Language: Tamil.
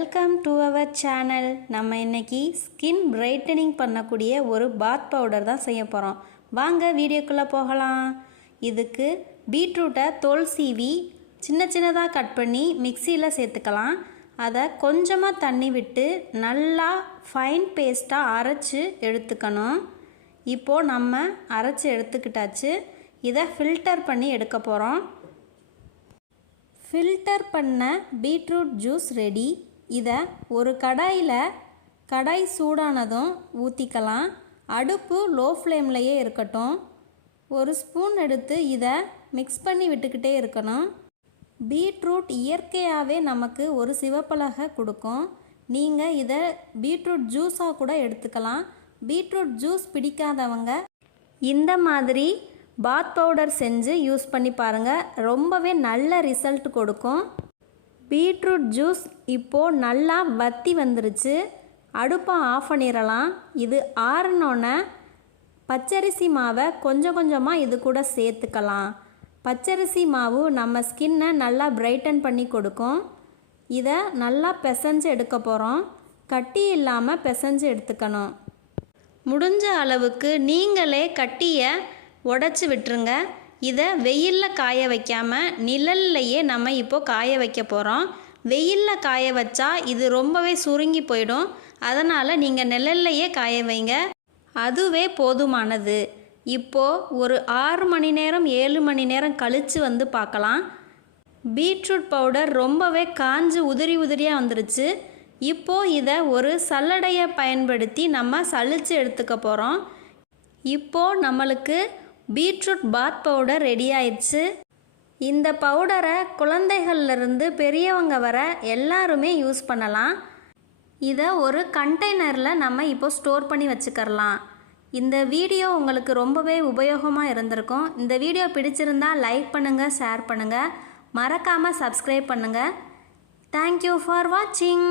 வெல்கம் டு அவர் சேனல் நம்ம இன்னைக்கு ஸ்கின் பிரைட்டனிங் பண்ணக்கூடிய ஒரு பாத் பவுடர் தான் செய்ய போகிறோம் வாங்க வீடியோக்குள்ளே போகலாம். இதுக்கு பீட்ரூட்டை தோல் சீவி சின்ன சின்னதாக கட் பண்ணி மிக்சியில் சேர்த்துக்கலாம். அதை கொஞ்சமாக தண்ணி விட்டு நல்லா ஃபைன் பேஸ்ட்டாக அரைச்சி எடுத்துக்கணும். இப்போது நம்ம அரைச்சி எடுத்துக்கிட்டாச்சு. இதை ஃபில்டர் பண்ணி எடுக்க போகிறோம் ஃபில்டர் பண்ண பீட்ரூட் ஜூஸ் ரெடி இதை ஒரு கடாயில் கடாய் சூடானதும் ஊற்றிக்கலாம் அடுப்பு லோ ஃப்ளேம்லையே இருக்கட்டும். ஒரு ஸ்பூன் எடுத்து இதை மிக்ஸ் பண்ணி விட்டுக்கிட்டே இருக்கணும். பீட்ரூட் இயற்கையாகவே நமக்கு ஒரு சிவப்பழகை கொடுக்கும். நீங்கள் இதை பீட்ரூட் ஜூஸாக கூட எடுத்துக்கலாம். பீட்ரூட் ஜூஸ் பிடிக்காதவங்க இந்த மாதிரி பாத் பவுடர் செஞ்சு யூஸ் பண்ணி பாருங்கள் ரொம்பவே நல்ல ரிசல்ட் கொடுக்கும். பீட்ரூட் ஜூஸ் இப்போது நல்லா வத்தி வந்துருச்சு. அடுப்பை ஆஃப் பண்ணிடலாம். இது ஆறினோன்னே பச்சரிசி மாவை கொஞ்சம் கொஞ்சமாக இது கூட சேர்த்துக்கலாம். பச்சரிசி மாவு நம்ம ஸ்கின்னை நல்லா பிரைட்டன் பண்ணி கொடுக்கும். இதை நல்லா பிசைஞ்சு எடுக்க போகிறோம் கட்டி இல்லாமல் பிசைஞ்சு எடுத்துக்கணும். முடிஞ்ச அளவுக்கு நீங்களே கட்டியை உடச்சி விட்டுருங்க. இதை வெயிலில் காய வைக்காமல் நிழல்லையே நம்ம இப்போது காய வைக்க போகிறோம் வெயிலில் காய வச்சா இது ரொம்பவே சுருங்கி போயிடும். அதனால் நீங்கள் நிழல்லையே காய வைங்க. அதுவே போதுமானது. இப்போது ஒரு ஆறு மணி நேரம் ஏழு மணி நேரம் கழித்து வந்து பார்க்கலாம் பீட்ரூட் பவுடர் ரொம்பவே காஞ்சு உதிரி உதிரியாக வந்துருச்சு. இப்போது இதை ஒரு சல்லடையை பயன்படுத்தி நம்ம சளிச்சு எடுத்துக்க போகிறோம் இப்போது நம்மளுக்கு பீட்ரூட் பாத் பவுடர் ரெடி ஆயிடுச்சு. இந்த பவுடரை குழந்தைகள்லேருந்து பெரியவங்க வர எல்லாருமே யூஸ் பண்ணலாம். இதை ஒரு கண்டெய்னரில் நம்ம இப்போ ஸ்டோர் பண்ணி வச்சுக்கரலாம் இந்த வீடியோ உங்களுக்கு ரொம்பவே உபயோகமாக இருந்திருக்கும். இந்த வீடியோ பிடிச்சிருந்தா லைக் பண்ணுங்கள் ஷேர் பண்ணுங்கள் மறக்காமல் சப்ஸ்கிரைப் பண்ணுங்கள் தேங்க்யூ ஃபார் வாட்சிங்